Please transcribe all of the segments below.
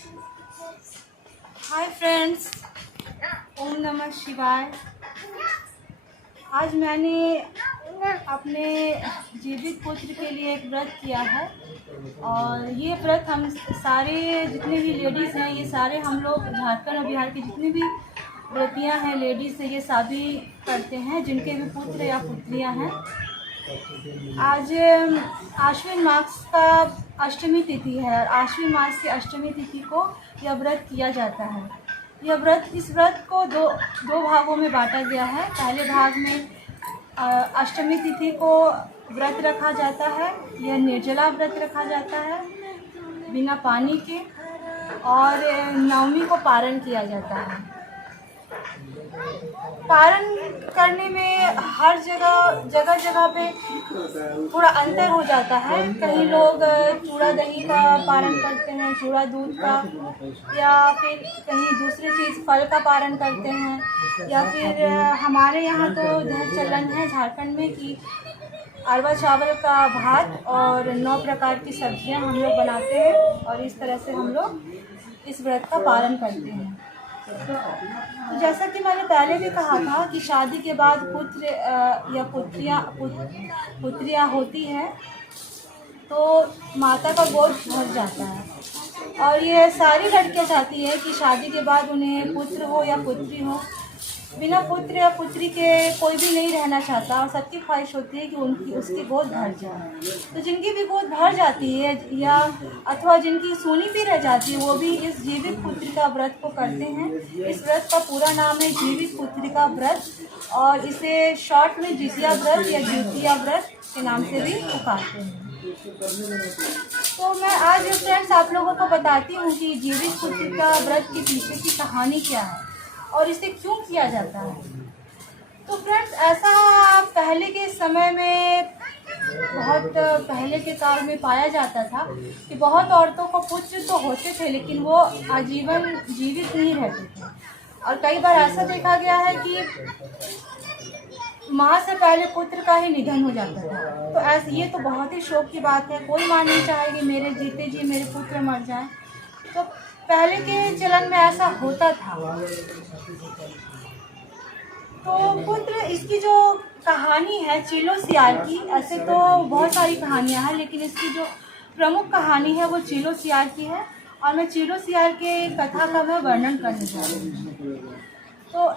Hi friends, ओम नमः शिवाय। आज मैंने अपने जीवित पुत्र के लिए एक व्रत किया है और ये व्रत हम सारे जितने भी लेडीज़ हैं, ये सारे हम लोग झारखंड और बिहार के जितनी भी व्रतियाँ हैं लेडीज़ हैं, ये सभी करते हैं जिनके भी पुत्र या पुत्रियाँ हैं। आज आश्विन मास का अष्टमी तिथि है और आश्विन मास की अष्टमी तिथि को यह व्रत किया जाता है। इस व्रत को दो भागों में बांटा गया है। पहले भाग में अष्टमी तिथि को व्रत रखा जाता है, यह निर्जला व्रत रखा जाता है बिना पानी के, और नवमी को पारण किया जाता है। पारण करने में हर जगह पे थोड़ा अंतर हो जाता है। कहीं लोग चूड़ा दही का पारण करते हैं, चूड़ा दूध का, या फिर कहीं दूसरी चीज़ फल का पारण करते हैं, या फिर हमारे यहाँ तो इधर चलन है झारखंड में कि अरवा चावल का भात और 9 प्रकार की सब्जियां हम लोग बनाते हैं और इस तरह से हम लोग इस व्रत का पालन करते हैं। तो जैसा कि मैंने पहले भी कहा था कि शादी के बाद पुत्र या पुत्रियाँ होती हैं तो माता का बोझ भर जाता है और ये सारी लड़कियाँ चाहती है कि शादी के बाद उन्हें पुत्र हो या पुत्री हो, बिना पुत्र या पुत्री के कोई भी नहीं रहना चाहता और सबकी ख्वाहिश होती है कि उसकी गोद भर जाए। तो जिनकी भी गोद भर जाती है या अथवा जिनकी सूनी भी रह जाती है वो भी इस जीवित पुत्रिका व्रत को करते हैं। इस व्रत का पूरा नाम है जीवित पुत्रिका व्रत और इसे शॉर्ट में जितिया व्रत या द्वितीया व्रत के नाम से भी पुकारते हैं। तो मैं आज फ्रेंड्स आप लोगों को बताती हूँ कि जीवित पुत्रिका व्रत के पीछे की कहानी क्या है और इसे क्यों किया जाता है। तो फ्रेंड्स, ऐसा पहले के समय में, बहुत पहले के काल में पाया जाता था कि बहुत औरतों को पुत्र तो होते थे लेकिन वो आजीवन जीवित नहीं रहते थे। और कई बार ऐसा देखा गया है कि माँ से पहले पुत्र का ही निधन हो जाता था। तो ऐसे ये तो बहुत ही शोक की बात है। कोई माँ नहीं चाहेगी मेरे जीते जी मेरे पुत्र मर जाए। तो पहले के चलन में ऐसा होता था। तो पुत्र, इसकी जो कहानी है चीलो सियार की, ऐसे तो बहुत सारी कहानियां हैं लेकिन इसकी जो प्रमुख कहानी है वो चीलो सियार की है और मैं चीलो सियार के कथा का मैं वर्णन करने जा रही हूँ। तो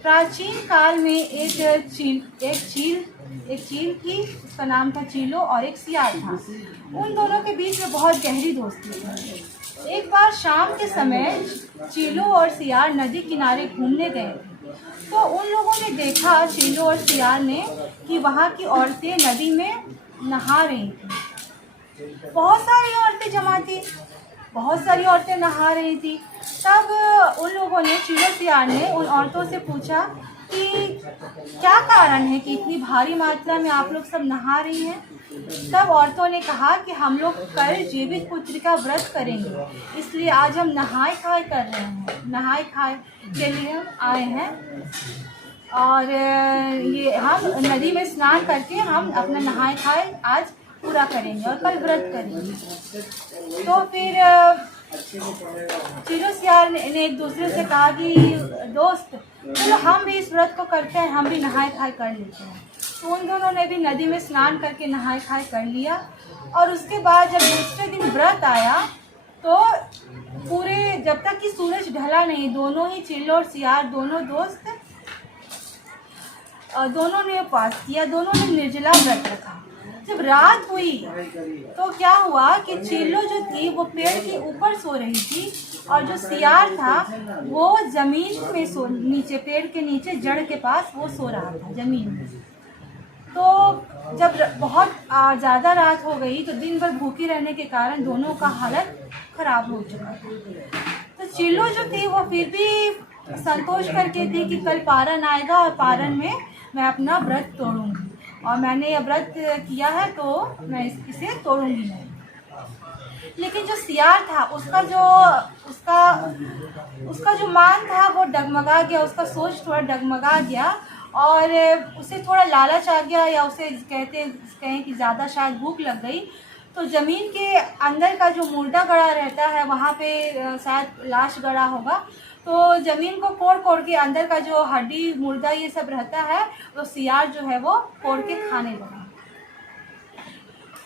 प्राचीन काल में एक चील थी, उसका नाम था चीलो, और एक सियार था। उन दोनों के बीच में बहुत गहरी दोस्ती थी। एक बार शाम के समय चीलो और सियार नदी किनारे घूमने गए थे। तो उन लोगों ने देखा, चीलो और सियार ने, कि वहाँ की औरतें नदी में नहा रही थी। बहुत सारी औरतें जमा थी, बहुत सारी औरतें नहा रही थी। तब उन लोगों ने, चीलो सियार ने उन औरतों से पूछा कि क्या कारण है कि इतनी भारी मात्रा में आप लोग सब नहा रही हैं। तब औरतों ने कहा कि हम लोग कल जीवित पुत्र का व्रत करेंगे, इसलिए आज हम नहाए खाए कर रहे हैं, नहाए खाए के लिए हम आए हैं और ये हम नदी में स्नान करके हम अपना नहाए खाए आज पूरा करेंगे और कल व्रत करेंगे। तो फिर चीलो सियार ने एक दूसरे से कहा कि दोस्त चलो हम भी इस व्रत को करते हैं, हम भी नहाए खाए कर लेते हैं। तो उन दोनों ने भी नदी में स्नान करके नहाए खाए कर लिया और उसके बाद जब दूसरे दिन व्रत आया तो पूरे जब तक कि सूरज ढला नहीं, दोनों ही चीलो और सियार, दोनों दोस्त, दोनों ने उपवास किया, दोनों ने निर्जला व्रत रखा। जब रात हुई तो क्या हुआ कि चीलो जो थी वो पेड़ के ऊपर सो रही थी और जो सियार था वो जमीन में नीचे, पेड़ के नीचे जड़ के पास वो सो रहा था जमीन में। तो जब बहुत ज़्यादा रात हो गई तो दिन भर भूखी रहने के कारण दोनों का हालत खराब हो चुका था। तो चीलो जो थी वो फिर भी संतोष करके थी कि कल पारण आएगा और पारण में मैं अपना व्रत तोड़ूंगी और मैंने यह व्रत किया है तो मैं इसे तोड़ूंगी नहीं। लेकिन जो सियार था उसका जो मान था वो डगमगा गया, उसका सोच थोड़ा डगमगा गया और उसे थोड़ा लालच आ गया, या उसे कहें कि ज़्यादा शायद भूख लग गई। तो ज़मीन के अंदर का जो मुर्दा गड़ा रहता है वहाँ पे शायद लाश गड़ा होगा, तो ज़मीन को कोड़ कोड़ के अंदर का जो हड्डी मुर्दा ये सब रहता है तो सियार जो है वो कोड़ के खाने लगा।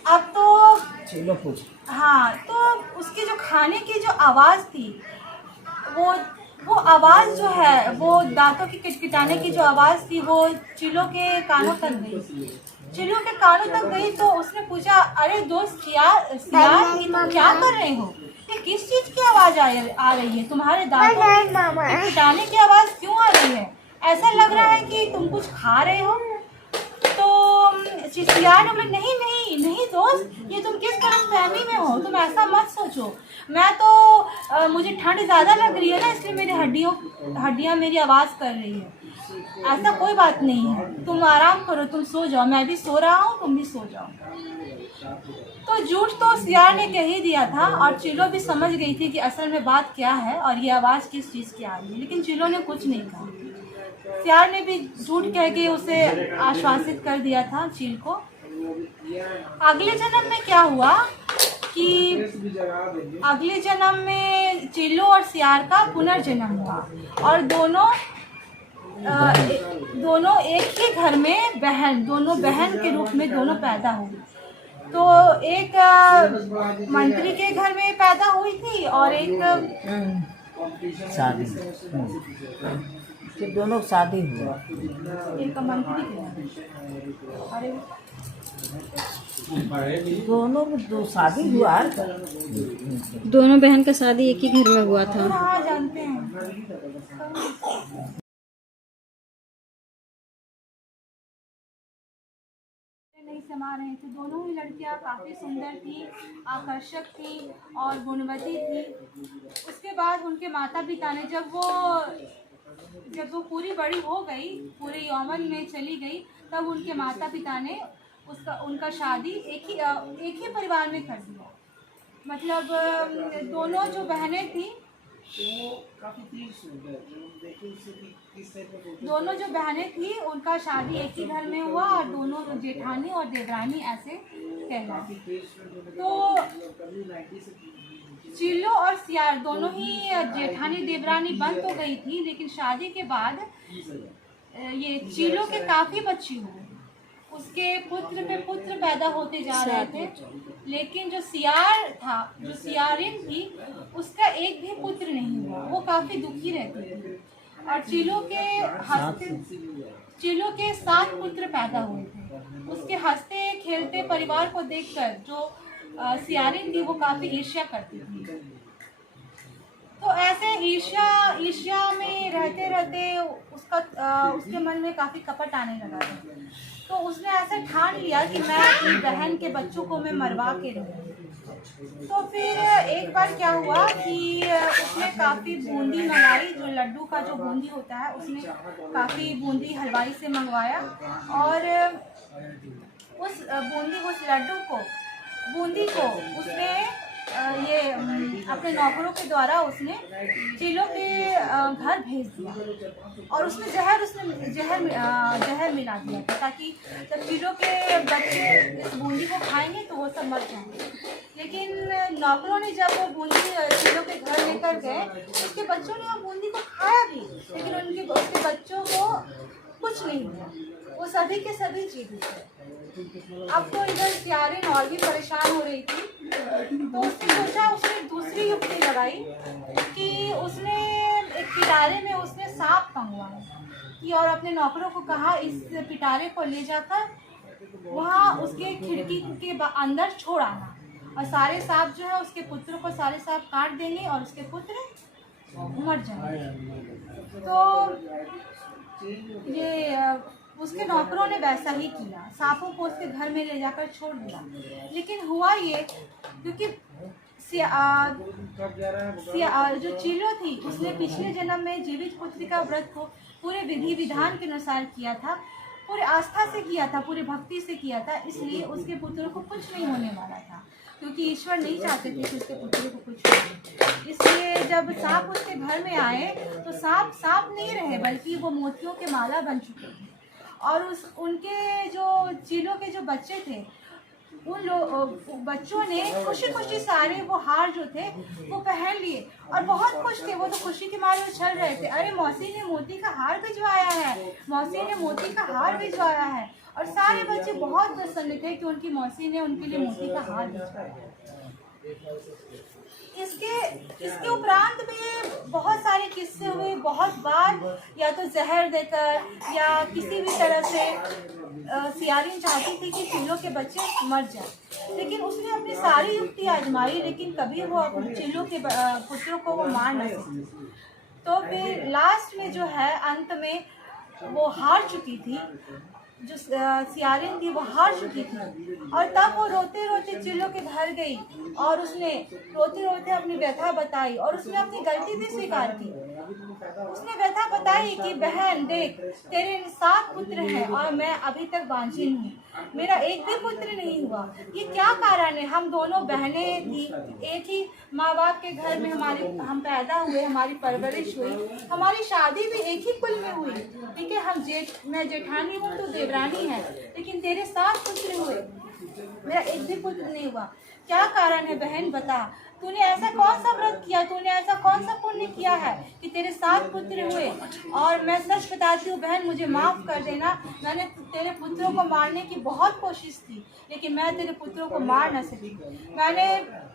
अब तो चलो पूछ। हाँ, तो उसकी जो खाने की जो आवाज़ थी वो आवाज़ जो है वो दांतों की किटकिटाने की जो आवाज़ थी वो चिलो के कानों तक गई। चिलो के कानों तक गई तो उसने पूछा, अरे दोस्त सियार ये तुम क्या कर रहे हो? ये किस चीज़ की आवाज़ आ रही है? तुम्हारे दांतों की किटकिटाने की आवाज़ क्यों आ रही है? ऐसा लग रहा है कि तुम कुछ खा रहे हो। तो सियार ने बोला, नहीं नहीं नहीं दोस्त, ये तुम किस गलतफहमी में हो, तुम ऐसा मत सोचो। मैं तो मुझे ठंड ज़्यादा लग रही है ना, इसलिए मेरी हड्डियाँ मेरी आवाज़ कर रही है। ऐसा कोई बात नहीं है, तुम आराम करो, तुम सो जाओ, मैं भी सो रहा हूँ, तुम भी सो जाओ। तो झूठ तो सियार ने कह ही दिया था और चिलो भी समझ गई थी कि असल में बात क्या है और ये आवाज़ किस चीज़ की आ रही है, लेकिन चिलो ने कुछ नहीं कहा। सियार ने भी झूठ कह के उसे आश्वासित कर दिया था चील को। अगले जन्म में क्या हुआ कि अगले जन्म में चिलो और सियार का पुनर्जन्म हुआ और दोनों एक ही घर में दोनों बहन के रूप में दोनों पैदा हुई। तो एक मंत्री के घर में पैदा हुई थी और एक शादी कि दोनों शादी हुआ। एक मंत्री के घर। अरे दोनों में दो शादी हुआ। दोनों बहन का शादी एक ही घर में हुआ था। हाँ जानते हैं। नहीं समा रहे थे। दोनों ही लड़कियां काफ़ी सुंदर थी, आकर्षक थी और गुणवती थी। उसके बाद उनके माता पिता ने जब वो पूरी बड़ी हो गई, पूरे यौवन में चली गई, तब उनके माता पिता ने उनका शादी एक ही परिवार में कर दिया। मतलब दोनों जो बहनें थी, उनका शादी एक ही घर में हुआ और दोनों जेठानी और देवरानी ऐसे कहलाती। तो चिलो और सियार दोनों ही जेठानी देवरानी बन तो गई थी, लेकिन शादी के बाद ये चिलो के काफ़ी बच्चे हुए, उसके पुत्र पे पुत्र पैदा होते जा रहे थे, लेकिन जो सियार था, जो सियारिन थी, उसका एक भी पुत्र नहीं हुआ। वो काफ़ी दुखी रहती थी और चिलो के 7 पुत्र पैदा हुए थे। उसके हंसते खेलते परिवार को देखकर जो सियारिन थी वो काफ़ी ईर्ष्या करती थी। तो ऐसे ईर्ष्या में रहते रहते उसके मन में काफ़ी कपट आने लगा था। तो उसने ऐसा ठान लिया कि मैं अपनी बहन के बच्चों को मैं मरवा के रहूँगी। तो फिर एक बार क्या हुआ कि उसने काफ़ी बूंदी मंगाई, जो लड्डू का जो बूंदी होता है, उसने काफ़ी बूंदी हलवाई से मंगवाया और उस बूंदी को उसने ये अपने नौकरों के द्वारा उसने चिलो के घर भेज दिया और उसमें जहर मिला दिया था, ताकि जब चिलो के बच्चे इस बूंदी को खाएंगे तो वो सब मर जाएंगे। लेकिन नौकरों ने जब वो बूंदी चिलो के घर लेकर गए, उसके बच्चों ने वो बूंदी को खाया भी, लेकिन उसके बच्चों को कुछ नहीं हुआ, वो सभी के सभी जीवित थे। अब तो इधर सियारिन और भी परेशान हो रही थी, तो उसने सोचा, उसने दूसरी युक्ति लगाई कि उसने एक पिटारे में उसने सांप मंगवाया कि और अपने नौकरों को कहा इस पिटारे को ले जाकर वहाँ उसके खिड़की के अंदर छोड़ आना और सारे सांप जो है उसके पुत्र को सारे सांप काट देंगे और उसके पुत्र मर जाएंगे। तो ये उसके नौकरों ने वैसा ही किया, सांपों को उसके घर में ले जाकर छोड़ दिया। लेकिन हुआ ये, क्योंकि जो चिलो थी उसने पिछले जन्म में जीवित पुत्री का व्रत को पूरे विधि विधान के अनुसार किया था, पूरे आस्था से किया था, पूरी भक्ति से किया था, इसलिए उसके पुत्रों को कुछ नहीं होने वाला था, क्योंकि ईश्वर नहीं चाहते थे कि उसके पुत्रों को कुछ हो। इसलिए जब सांप उसके घर में आए तो सांप नहीं रहे, बल्कि वो मोतियों के माला बन चुके थे और उनके जो चिलो के जो बच्चे थे बच्चों ने खुशी खुशी सारे वो हार जो थे वो पहन लिए और बहुत खुश थे। वो तो खुशी के मारे उछल रहे थे, अरे मौसी ने मोती का हार भिजवाया है, मौसी ने मोती का हार भिजवाया है। और सारे बच्चे बहुत प्रसन्न थे कि उनकी मौसी ने उनके लिए मोती का हार भिजवाया। इसके उपरांत भी बहुत सारे किस्से हुए। बहुत बार या तो जहर देकर या किसी भी तरह से सियारिन चाहती थी कि चिल्लो के बच्चे मर जाए, लेकिन उसने अपनी सारी युक्ति आजमाई, लेकिन कभी वो अपने चिल्लो के पुत्रों को वो मार न सकी। तो फिर लास्ट में जो है अंत में वो हार चुकी थी, जो सियारिन थी वो हार चुकी थी। और तब वो रोते रोते चिल्लो के घर गई और उसने रोते रोते अपनी व्यथा बताई और उसने अपनी गलती भी स्वीकार की। उसने व्यथा बताई कि बहन देख, तेरे 7 पुत्र हैं और मैं अभी तक बांझिन हूँ, मेरा एक भी पुत्र नहीं हुआ। ये क्या कारण है? हम दोनों बहनें थी, एक ही माँ बाप के घर में हम पैदा हुए, हमारी परवरिश हुई, हमारी शादी भी एक ही कुल में हुई, ठीक है। मैं जेठानी हूँ तो देवरानी है, लेकिन तेरे 7 पुत्र हुए, मेरा एक भी पुत्र नहीं हुआ। क्या कारण है बहन, बता। तूने ऐसा कौन सा व्रत किया, तूने ऐसा कौन सा पुण्य किया है कि तेरे 7 पुत्र हुए? और मैं सच बताती हूँ बहन, मुझे माफ़ कर देना, मैंने तेरे पुत्रों को मारने की बहुत कोशिश की, लेकिन मैं तेरे पुत्रों को मार न सकी। मैंने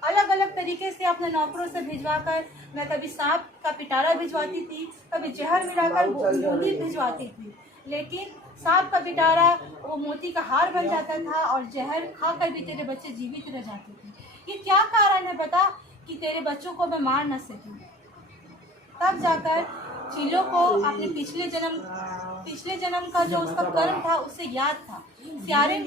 अलग अलग तरीके से अपने नौकरों से भिजवा कर, मैं कभी सांप का पिटारा भिजवाती थी, कभी जहर मिलाकर बूंदी भिजवाती थी, लेकिन सांप का पिटारा वो मोती का हार बन जाता था और जहर खाकर भी तेरे बच्चे जीवित रह जाते थे। ये क्या कारण है बता कि तेरे बच्चों को मैं मार न सकी? तब जाकर चिल्लो को अपने पिछले जन्म का जो उसका कर्म था उससे याद था। सियारिन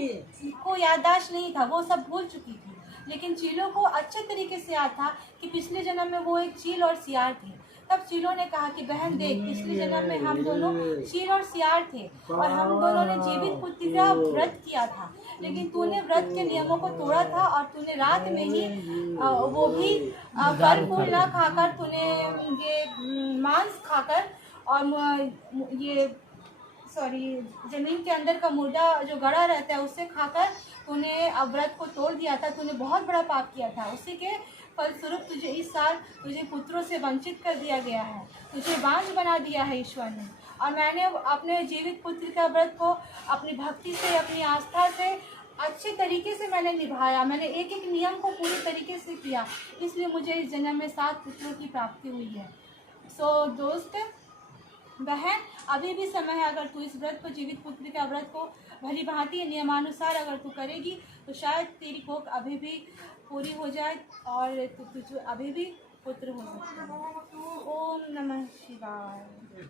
को याददाश्त नहीं था, वो सब भूल चुकी थी, लेकिन चिल्लो को अच्छे तरीके से याद था कि पिछले जन्म में वो एक चील और सियार थी। तब चिल्लो ने कहा कि बहन देख, पिछले जन्म में हम दोनों चील और सियार थे और हम दोनों ने जीवित पुत्री का व्रत किया था, लेकिन तूने व्रत के नियमों को तोड़ा था और तूने रात में ही वो भी फल फूल न खाकर, तूने ये मांस खाकर और ये जमीन के अंदर का मुर्दा जो गड़ा रहता है उससे खाकर तूने व्रत को तोड़ दिया था। तूने बहुत बड़ा पाप किया था, उसी के फलस्वरूप तुझे इस साल तुझे पुत्रों से वंचित कर दिया गया है, तुझे बांझ बना दिया है ईश्वर ने। और मैंने अपने जीवित पुत्र का व्रत को अपनी भक्ति से, अपनी आस्था से अच्छे तरीके से मैंने निभाया, मैंने एक एक नियम को पूरी तरीके से किया, इसलिए मुझे इस जन्म में 7 पुत्रों की प्राप्ति हुई है। सो दोस्त बहन, अभी भी समय है, अगर तू इस व्रत को, जीवित पुत्र का व्रत को भली भांति नियमानुसार अगर तू करेगी तो शायद तेरी कोख अभी भी पूरी हो जाए और तुझे अभी भी पुत्र हो सकता है। ओम नमः शिवाय।